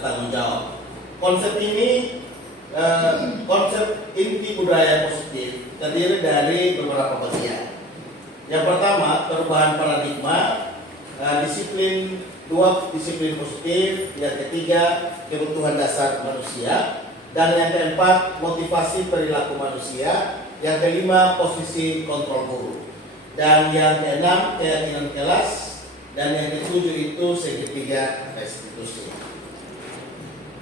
bertanggung jawab. Konsep ini, konsep inti budaya positif terdiri dari beberapa bagian. Yang pertama, perubahan paradigma, dua disiplin positif. Yang ketiga, kebutuhan dasar manusia. Dan yang keempat, motivasi perilaku manusia. Yang kelima, posisi kontrol guru. Dan yang keenam, keyakinan kelas. Dan yang ketujuh itu segitiga restitusi.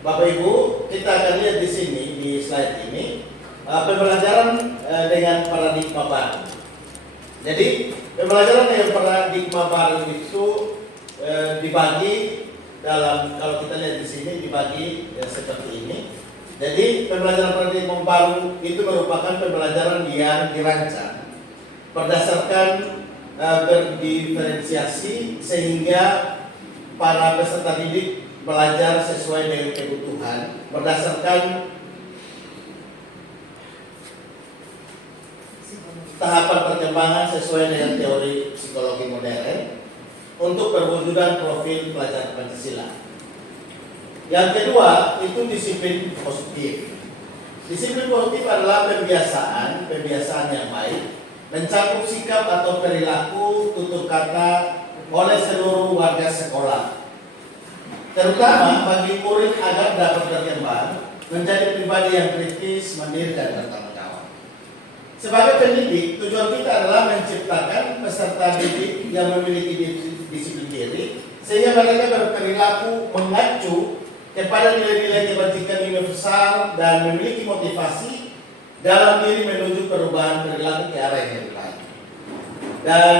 Bapak Ibu, kita akan lihat di sini di slide ini pembelajaran dengan paradigma baru. Jadi pembelajaran dengan paradigma baru itu dibagi dalam, kalau kita lihat di sini dibagi seperti ini. Jadi pembelajaran paradigma baru itu merupakan pembelajaran yang dirancang berdasarkan berdiferensiasi sehingga para peserta didik belajar sesuai dengan kebutuhan berdasarkan tahapan perkembangan sesuai dengan teori psikologi modern untuk perwujudan profil pelajar Pancasila. Yang kedua itu disiplin positif. Disiplin positif adalah pembiasaan yang baik, mencakup sikap atau perilaku tutur kata oleh seluruh warga sekolah, terutama bagi murid agar dapat berkembang menjadi pribadi yang kritis, mandiri dan bertanggung jawab. Sebagai pendidik, tujuan kita adalah menciptakan peserta didik yang memiliki disiplin diri sehingga mereka berperilaku mengacu kepada nilai-nilai kebajikan universal dan memiliki motivasi dalam diri menuju perubahan perilaku ke arah yang lebih baik. Dan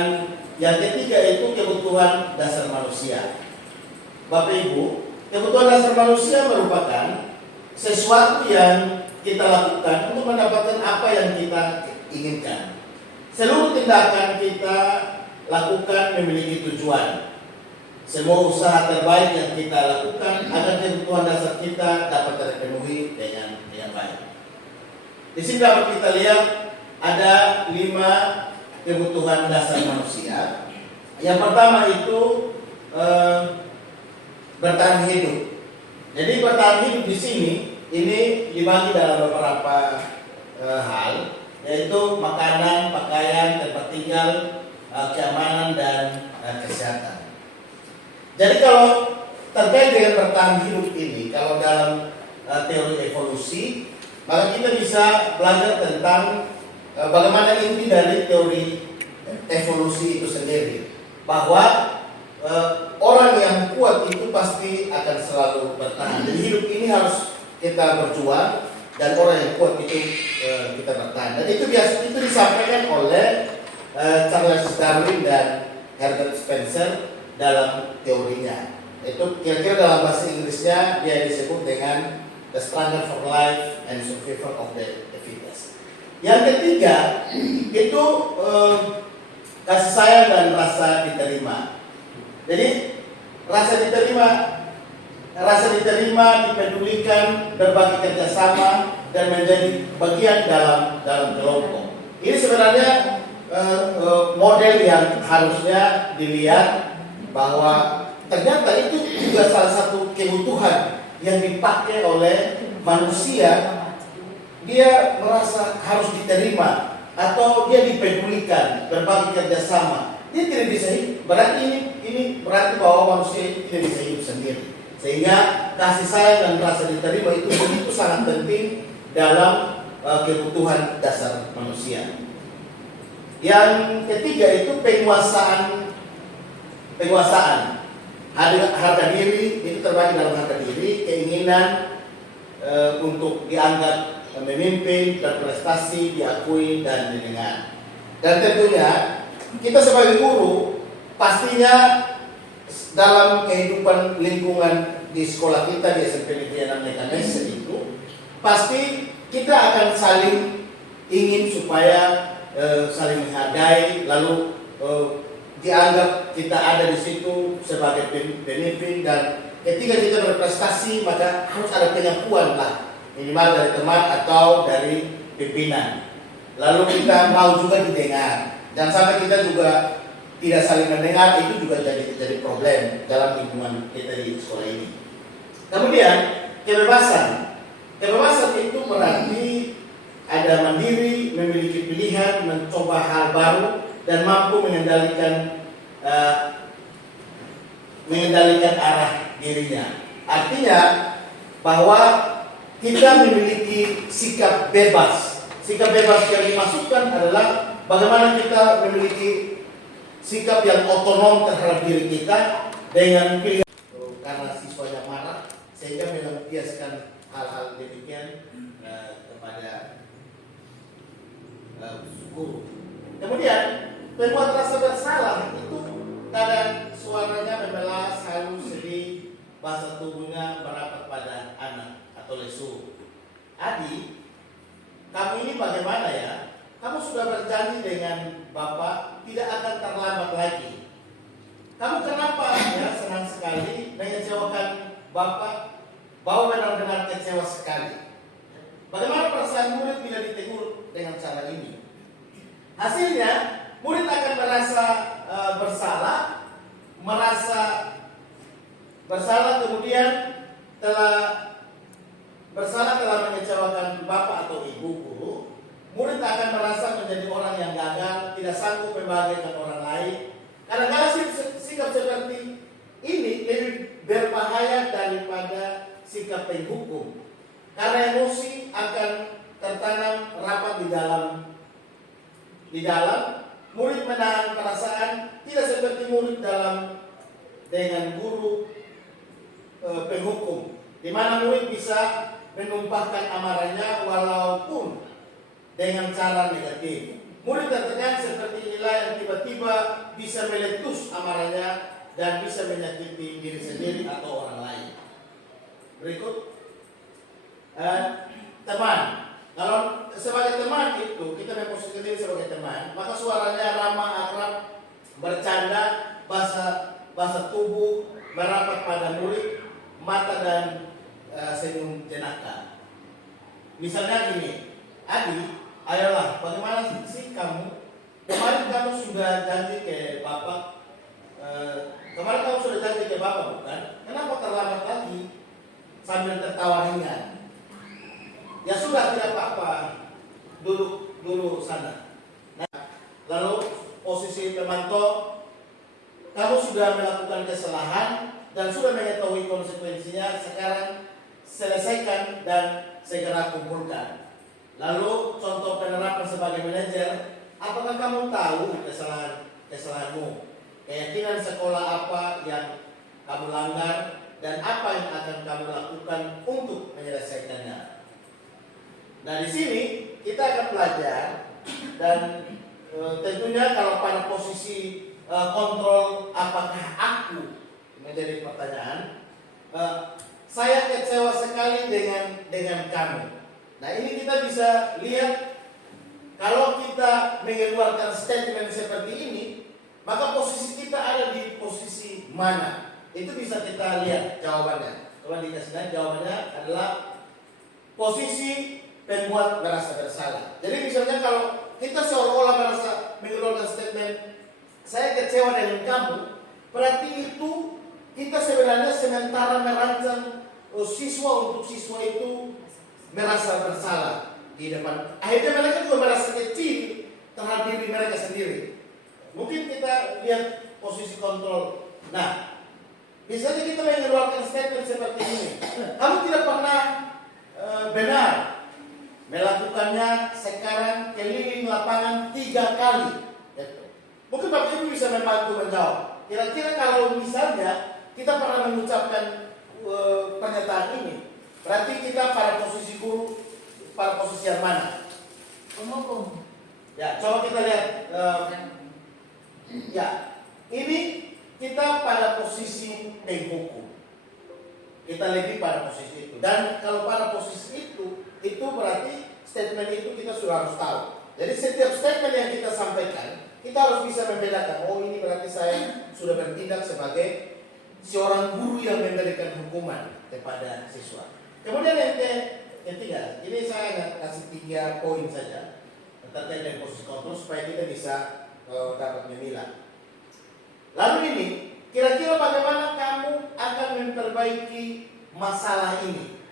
yang ketiga itu kebutuhan dasar manusia. Bapak Ibu, kebutuhan dasar manusia merupakan sesuatu yang kita lakukan untuk mendapatkan apa yang kita inginkan. Seluruh tindakan kita lakukan memiliki tujuan. Semua usaha terbaik yang kita lakukan agar kebutuhan dasar kita dapat terpenuhi dengan baik. Di sini dapat kita lihat ada 5 kebutuhan dasar manusia. Yang pertama itu bertahan hidup. Jadi bertahan hidup di sini ini dibagi dalam beberapa hal, yaitu makanan, pakaian, tempat tinggal, keamanan dan kesehatan. Jadi kalau terkait dengan bertahan hidup ini, kalau dalam teori evolusi, maka kita bisa belajar tentang bagaimana inti dari teori evolusi itu sendiri, bahwa orang yang kuat itu pasti akan selalu bertahan. Jadi hidup ini harus kita berjuang dan orang yang kuat itu kita bertahan. Dan itu disampaikan oleh Charles Darwin dan Herbert Spencer dalam teorinya. Itu kira-kira dalam bahasa Inggrisnya dia disebut dengan the struggle for life and survival of the fittest. Yang ketiga itu kasih sayang dan rasa diterima. Jadi rasa diterima, dipedulikan, berbagi kerjasama dan menjadi bagian dalam kelompok. Ini sebenarnya model yang harusnya dilihat bahwa ternyata itu juga salah satu kebutuhan yang dipakai oleh manusia. Dia merasa harus diterima atau dia dipedulikan, berbagi kerjasama. Dia tidak bisa hidup. Berarti ini berarti bahwa manusia itu tidak bisa hidup sendiri. Sehingga kasih sayang dan rasa diterima itu begitu sangat penting dalam kebutuhan dasar manusia. Yang ketiga itu penguasaan. Harga diri itu terbagi dalam harga diri, keinginan untuk dianggap memimpin, berprestasi, diakui dan didengar. Dan tentunya kita sebagai guru pastinya dalam kehidupan lingkungan di sekolah kita di SMP Negeri 6 Megamese itu pasti kita akan saling ingin supaya saling menghargai, lalu dianggap kita ada di situ sebagai pemimpin, dan ketika kita berprestasi maka harus ada pengakuan lah, minimal dari teman atau dari pimpinan. Lalu kita mau juga didengar. Dan sampai kita juga tidak saling mendengar, itu juga jadi problem dalam lingkungan kita di sekolah ini. Kemudian kebebasan. Kebebasan itu berarti ada mandiri, memiliki pilihan, mencoba hal baru, dan mampu mengendalikan arah dirinya. Artinya bahwa kita memiliki sikap bebas. Sikap bebas yang dimaksudkan adalah bagaimana kita memiliki sikap yang otonom terhadap diri kita dengan pilihan. Karena siswanya marah sehingga melampiaskan hal-hal demikian kepada guru. Kemudian membuat rasa bersalah itu kadang suaranya memelas, halus, sedih, bahasa tubuhnya merapat pada anak atau lesu. Adi, kamu ini bagaimana ya? Kamu sudah berjanji dengan Bapak tidak akan terlambat lagi. Kamu kenapa ya senang sekali mengecewakan Bapak? Bahwa benar-benar kecewa sekali. Bagaimana perasaan murid bila ditegur dengan cara ini? Hasilnya, murid akan merasa bersalah kemudian telah mengecewakan bapak atau ibu guru. Murid akan merasa menjadi orang yang gagal, tidak sanggup membahagiakan orang lain. Kadang-kadang sikap seperti ini lebih berbahaya daripada sikap penghukum. Karena emosi akan tertanam rapat di dalam murid menahan perasaan, tidak seperti murid dengan guru penghukum, di mana murid bisa menumpahkan amarahnya walaupun dengan cara negatif. Murid tertekan seperti inilah yang tiba-tiba bisa meletus amarahnya dan bisa menyakiti diri sendiri atau orang lain. Berikut teman. Kalau sebagai teman itu kita memposisikan diri sebagai teman, maka suaranya ramah, akrab, bercanda, bahasa tubuh merapat pada murid, mata dan senyum jenaka. Misalnya gini, Adi, ayolah, bagaimana sih kamu? Kemarin kamu sudah janji ke Bapak, bukan? Kenapa terlambat lagi? Sambil tertawa ringan. Ya sudah, tidak apa-apa, duduk dulu sana. Nah, lalu posisi pemantau, kamu sudah melakukan kesalahan dan sudah mengetahui konsekuensinya. Sekarang selesaikan dan segera kumpulkan. Lalu contoh penerapan sebagai manajer, apakah kamu tahu kesalahanmu? Keyakinan sekolah apa yang kamu langgar dan apa yang akan kamu lakukan untuk menyelesaikannya? Nah, di sini kita akan belajar dan tentunya kalau pada posisi kontrol apakah aku menjadi pertanyaan, saya kecewa sekali dengan kamu. Nah, ini kita bisa lihat kalau kita mengeluarkan statement seperti ini, maka posisi kita ada di posisi mana? Itu bisa kita lihat jawabannya. Kalau dikasihkan jawabannya adalah posisi pembuat merasa bersalah. Jadi misalnya kalau kita seolah-olah merasa mengeluarkan statement saya kecewa dengan kamu, berarti itu kita sebenarnya sementara merancang siswa untuk siswa itu merasa bersalah di depan. Akhirnya mereka juga merasa kecil terhadap diri mereka sendiri. Mungkin kita lihat posisi kontrol. Nah, misalnya kita mengeluarkan statement seperti ini, kamu tidak pernah benar melakukannya sekarang keliling lapangan 3 kali. Mungkin Bapak Ibu bisa membantu menjawab. Kira-kira kalau misalnya kita pernah mengucapkan pernyataan ini, berarti kita pada posisi guru, pada posisi yang mana? Penghukum. Ya, coba kita lihat. Ya, ini kita pada posisi penghukum. Kita lebih pada posisi itu. Dan kalau pada posisi itu berarti statement itu kita sudah harus tahu. Jadi setiap statement yang kita sampaikan, kita harus bisa membedakan. Oh, ini berarti saya sudah bertindak sebagai seorang guru yang memberikan hukuman kepada siswa. Kemudian yang ketiga, ini saya kasih 3 poin saja terkait dengan posisi kontrol supaya kita bisa dapat memilah. Lalu ini, kira-kira bagaimana kamu akan memperbaiki masalah ini.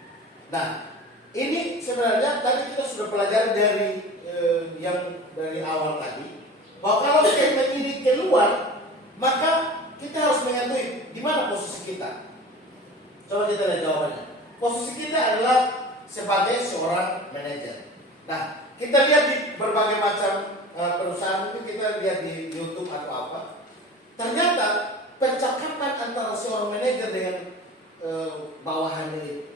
Nah, ini sebenarnya tadi kita sudah pelajari dari yang dari awal tadi, bahwa kalau statement ini keluar, maka kita harus mengetahui di mana posisi kita. Coba kita lihat jawabannya. Posisi kita adalah sebagai seorang manajer. Nah, kita lihat di berbagai macam perusahaan, mungkin kita lihat di YouTube atau apa. Ternyata percakapan antara seorang manajer dengan bawahannya,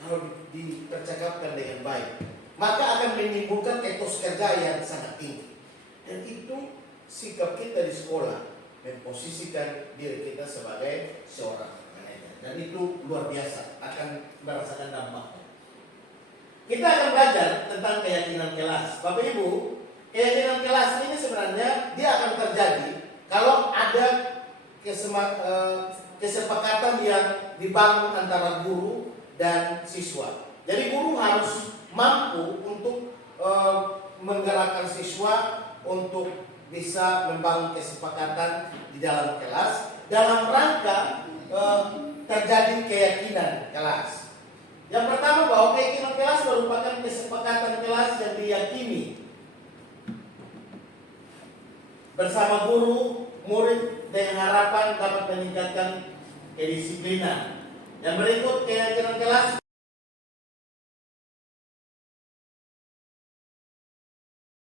kalau dipercakapkan dengan baik, maka akan menimbulkan etos kerja yang sangat tinggi. Dan itu sikap kita di sekolah memposisikan diri kita sebagai seorang manajer. Dan itu luar biasa, akan merasakan dampaknya. Kita akan belajar tentang keyakinan kelas. Bapak Ibu, keyakinan kelas ini sebenarnya dia akan terjadi kalau ada kesepakatan yang dibangun antara guru dan siswa. Jadi guru harus mampu untuk menggerakkan siswa untuk bisa membangun kesepakatan di dalam kelas dalam rangka terjadi keyakinan kelas. Yang pertama, bahwa keyakinan kelas merupakan kesepakatan kelas yang diyakini bersama guru, murid dengan harapan dapat meningkatkan kedisiplinan. Yang berikut, keyakinan kelas